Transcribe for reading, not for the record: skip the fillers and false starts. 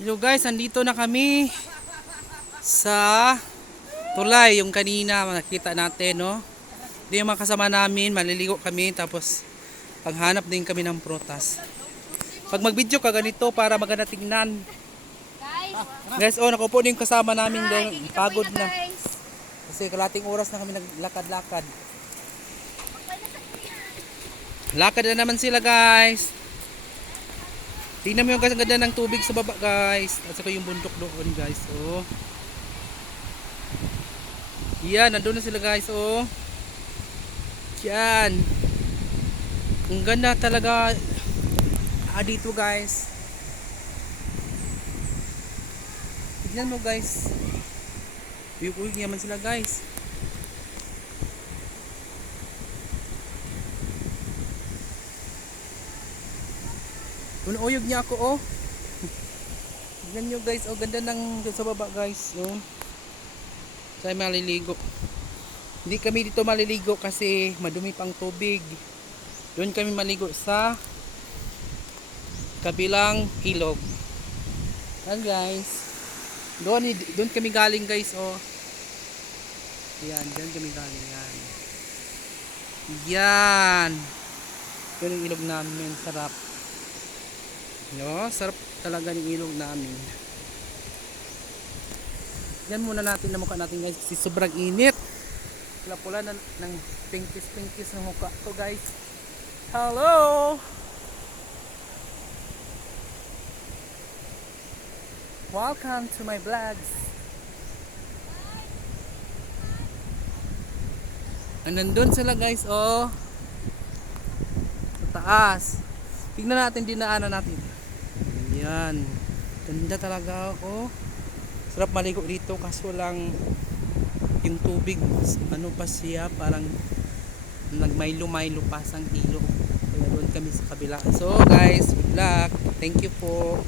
Hello guys, andito na kami sa tulay yung kanina nakita natin, no? Di yung mga kasama namin, maliligo kami tapos paghanap din kami ng prutas. Pag mag-video ka ganito para maganda tingnan. Guys, oh, nakaupo din yung kasama namin dahil pagod na. Kasi kalating oras na kami naglakad-lakad. Lakad na naman sila guys. Tingnan mo yung ganda ng tubig sa baba guys. At saka yung bundok doon guys. Oh. Yan, nandun na sila guys. Oh. Yan. Ang ganda talaga dito guys. Tignan mo guys. Uyog-uyog naman sila guys. Uyog niya ako oh. Tignan nyo guys. Oh, ganda ng sa baba guys. Oh. Tayo maliligo. Hindi kami dito maliligo kasi madumi pang tubig. Doon kami maligo sa kabilang ilog. Yan guys. Doon kami galing guys oh. Yan, diyan kami galing yan. Yan. Yun yung ilog namin, sarap. No, sarap talaga ng ilog namin. Yan muna natin na mukha natin guys kasi sobrang init. Pula-pula na ng pinkis-pinkis ng mukha ko guys. Hello! Welcome to my vlogs. Nandun sila guys oh. Sa taas. Tignan natin dinaanan natin. Yan. Ganda talaga oh. Sarap maligo dito kaso lang yung tubig ano pa siya parang nagmaylo-maylo pa sang ilog. Kaya doon kami sa kabila. So guys, good luck. Thank you po.